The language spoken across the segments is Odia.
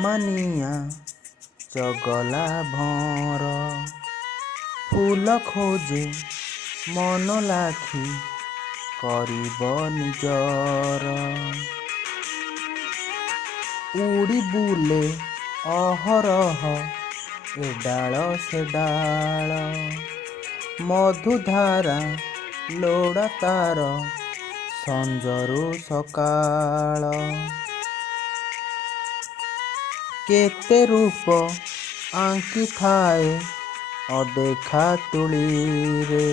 ଅମାନିଆ ଚଗଲା ଭଅଁର। ଫୁଲ ଖୋଜେ ମନ ଲାଖି କରିବ ନିଜର। ଉଡ଼ି ବୁଲେ ଅହରହ ଏ ଡାଳ ସେ ଡାଳ। ମଧୁଧାରା ଲୋଡ଼ା ତାର ସଞ୍ଜରୁ ସକାଳ। କେତେ ରୂପ ଆଙ୍କିଥାଏ ଅଦେଖା ତୁଳିରେ।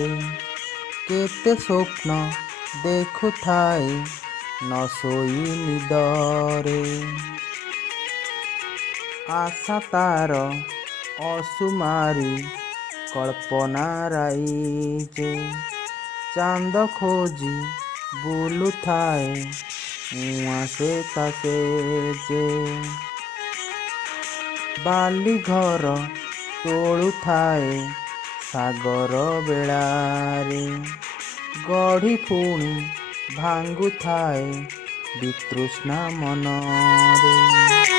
କେତେ ସ୍ୱପ୍ନ ଦେଖୁଥାଏ ନ ଶୋଇ ନିଦରେ। ଆଶା ତାର ଅସୁମାରୀ କଳ୍ପନା ରାଇଜେ। ଚାନ୍ଦ ଖୋଜି ବୁଲୁଥାଏ ଉଆଁସେ ତା ସେଜେ। ବାଲିଘର ତୋଳୁଥାଏ ସାଗର ବେଳାରେ। ଗଢ଼ି ପୁଣି ଭାଙ୍ଗୁଥାଏ ବିତୃଷ୍ଣା ମନରେ।